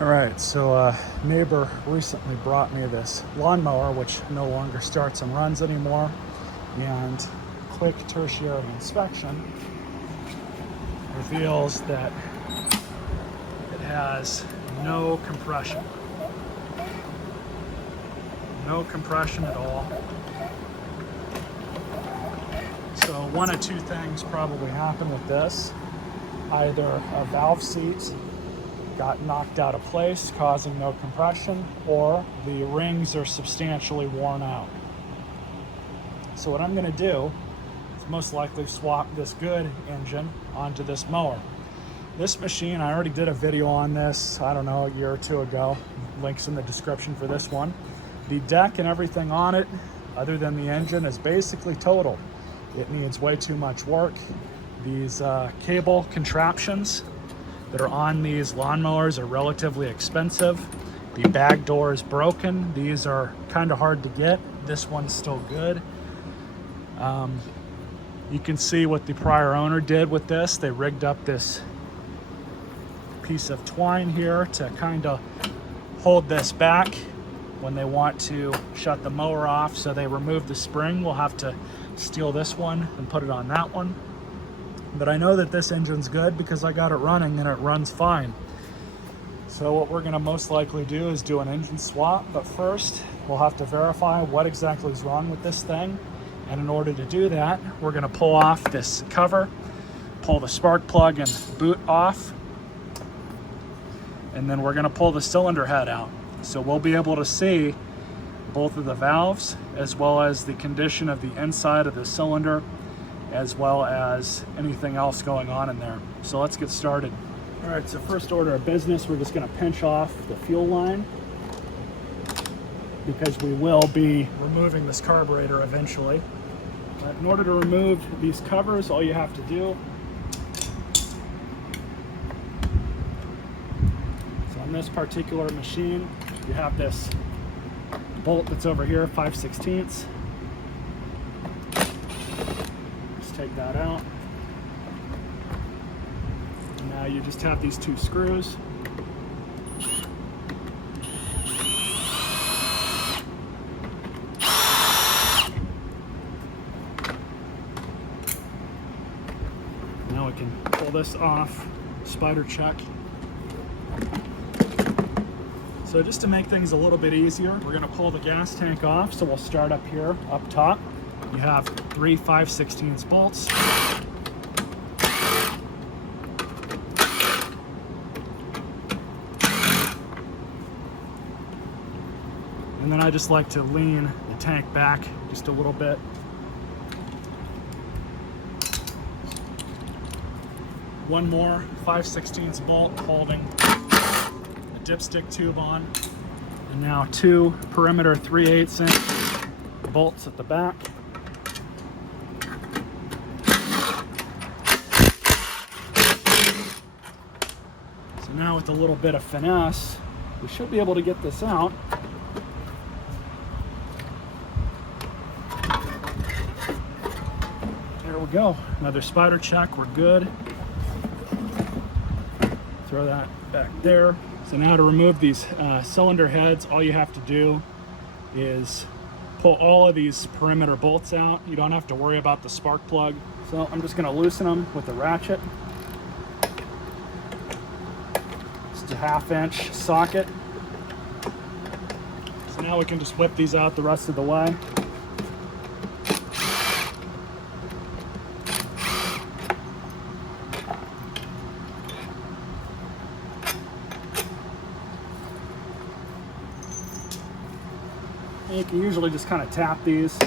All right, so neighbor recently brought me this lawnmower, which no longer starts and runs anymore, and quick tertiary inspection reveals that it has no compression. No compression at all. So one of two things probably happened with this. Either a valve seat got knocked out of place, causing no compression, or the rings are substantially worn out. So what I'm going to do is most likely swap this good engine onto this mower. This machine, I already did a video on this, I don't know, a year or two ago. Links in the description for this one. The deck and everything on it, other than the engine, is basically total. It needs way too much work. These cable contraptions that are on these lawnmowers are relatively expensive. The bag door is broken. These are kind of hard to get. This one's still good. You can see what the prior owner did with this. They rigged up this piece of twine here to kind of hold this back when they want to shut the mower off. So they removed the spring. We'll have to steal this one and put it on that one. But I know that this engine's good because I got it running and it runs fine. So what we're gonna most likely do is do an engine swap, but first we'll have to verify what exactly is wrong with this thing. And in order to do that, we're gonna pull off this cover, pull the spark plug and boot off, and then we're gonna pull the cylinder head out. So we'll be able to see both of the valves as well as the condition of the inside of the cylinder, as well as anything else going on in there. So let's get started. All right, so first order of business, we're just gonna pinch off the fuel line because we will be removing this carburetor eventually. But in order to remove these covers, all you have to do, so on this particular machine, you have this bolt that's over here, 5/16. Take that out. And now you just have these two screws. Now we can pull this off, spider check. So just to make things a little bit easier, we're going to pull the gas tank off. So we'll start up here, up top. You have 3 5/16 bolts. And then I just like to lean the tank back just a little bit. One more 5/16 bolt holding a dipstick tube on. And now 2 perimeter 3/8 inch bolts at the back. Now with a little bit of finesse, we should be able to get this out. There we go. Another spider check, we're good. Throw that back there. So now to remove these cylinder heads, all you have to do is pull all of these perimeter bolts out. You don't have to worry about the spark plug. So I'm just gonna loosen them with the ratchet. A 1/2 inch socket. So now we can just whip these out the rest of the way. And you can usually just kind of tap these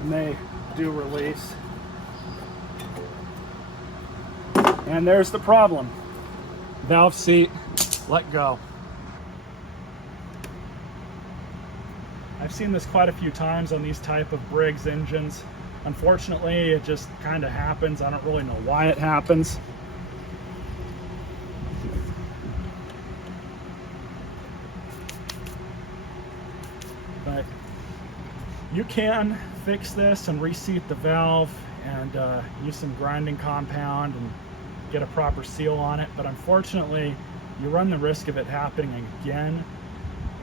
and they do release. And there's the problem. Valve seat, let go. I've seen this quite a few times on these type of Briggs engines. Unfortunately, it just kind of happens. I don't really know why it happens. But you can fix this and reseat the valve and use some grinding compound and get a proper seal on it. But unfortunately, you run the risk of it happening again.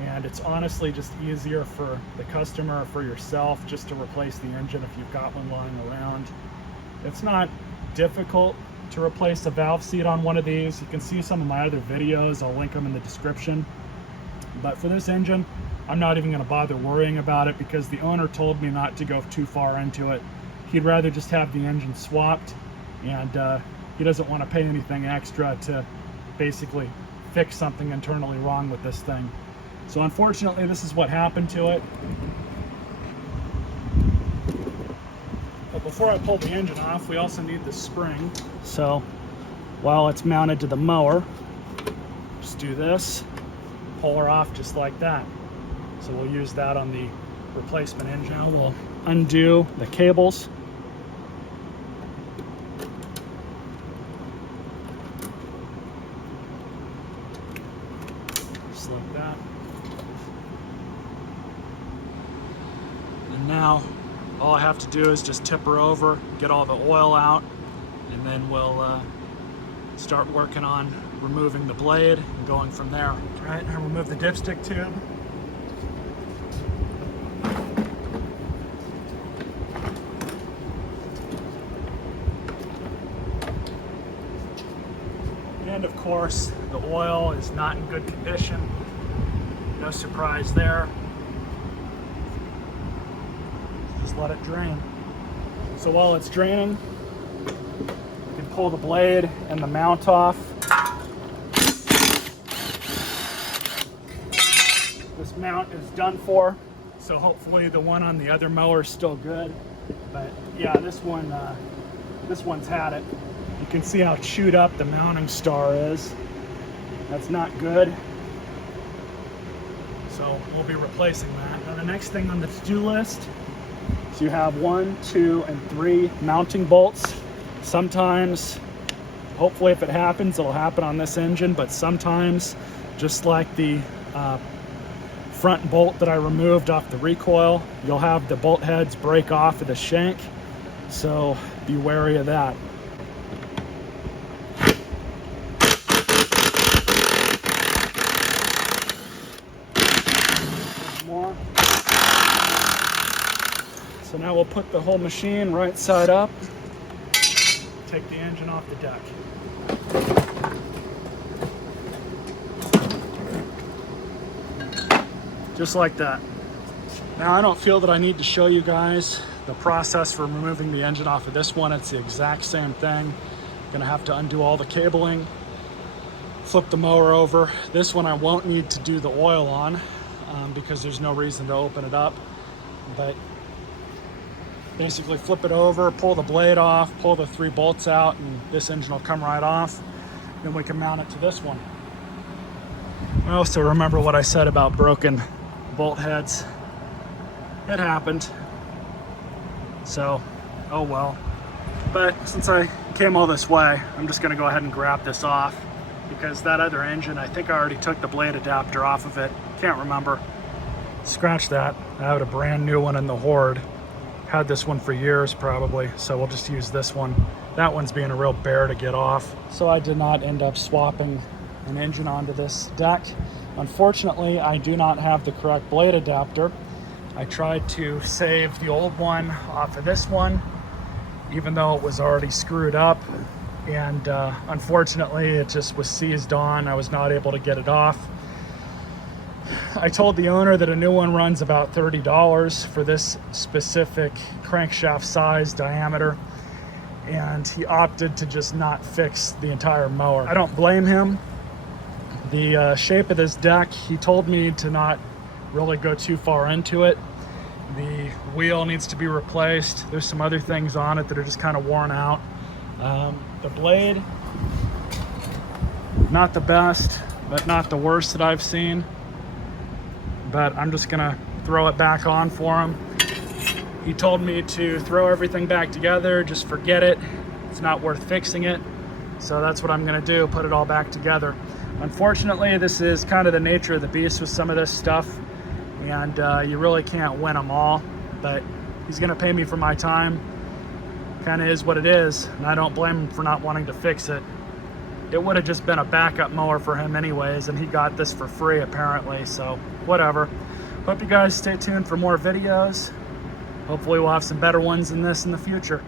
And it's honestly just easier for the customer or for yourself just to replace the engine if you've got one lying around. It's not difficult to replace a valve seat on one of these. You can see some of my other videos. I'll link them in the description. But for this engine, I'm not even going to bother worrying about it because the owner told me not to go too far into it. He'd rather just have the engine swapped, and he doesn't want to pay anything extra to basically fix something internally wrong with this thing. So unfortunately, this is what happened to it. But before I pull the engine off, we also need the spring. So while it's mounted to the mower, just do this, pull her off just like that. So we'll use that on the replacement engine. Now we'll undo the cables. Just like that. And now all I have to do is just tip her over, get all the oil out, and then we'll start working on removing the blade and going from there. All right, I remove the dipstick tube. And of course, the oil is not in good condition. No surprise there. Just let it drain. So while it's draining, you can pull the blade and the mount off. This mount is done for, so hopefully the one on the other mower is still good. But yeah, this one's had it. You can see how chewed up the mounting star is. That's not good. So we'll be replacing that. Now the next thing on the to-do list is you have 1, 2, and 3 mounting bolts. Sometimes, hopefully if it happens, it'll happen on this engine, but sometimes, just like the front bolt that I removed off the recoil, you'll have the bolt heads break off of the shank. So be wary of that. More. So now we'll put the whole machine right side up, take the engine off the deck. Just like that. Now I don't feel that I need to show you guys the process for removing the engine off of this one. It's the exact same thing. Gonna have to undo all the cabling, flip the mower over. This one I won't need to do the oil on because there's no reason to open it up. But basically flip it over, pull the blade off, pull the 3 bolts out, and this engine will come right off. Then we can mount it to this one. I also remember what I said about broken bolt heads. It happened. So, oh well. But since I came all this way, I'm just gonna go ahead and grab this off because that other engine, I think I already took the blade adapter off of it. Can't remember. Scratch that. I have a brand new one in the Horde. Had this one for years probably, so we'll just use this one. That one's being a real bear to get off. So I did not end up swapping an engine onto this deck. Unfortunately, I do not have the correct blade adapter. I tried to save the old one off of this one, even though it was already screwed up. And unfortunately, it just was seized on. I was not able to get it off. I told the owner that a new one runs about $30 for this specific crankshaft size diameter, and he opted to just not fix the entire mower. I don't blame him. The shape of this deck, he told me to not really go too far into it. The wheel needs to be replaced. There's some other things on it that are just kind of worn out. The blade, not the best, but not the worst that I've seen. But I'm just gonna throw it back on for him. He told me to throw everything back together, just forget it. It's not worth fixing it. So that's what I'm gonna do, put it all back together. Unfortunately, this is kind of the nature of the beast with some of this stuff, and you really can't win them all, but he's gonna pay me for my time. Kind of is what it is, and I don't blame him for not wanting to fix it. it would have just been a backup mower for him anyways, and he got this for free apparently, so whatever. Hope you guys stay tuned for more videos. Hopefully we'll have some better ones than this in the future.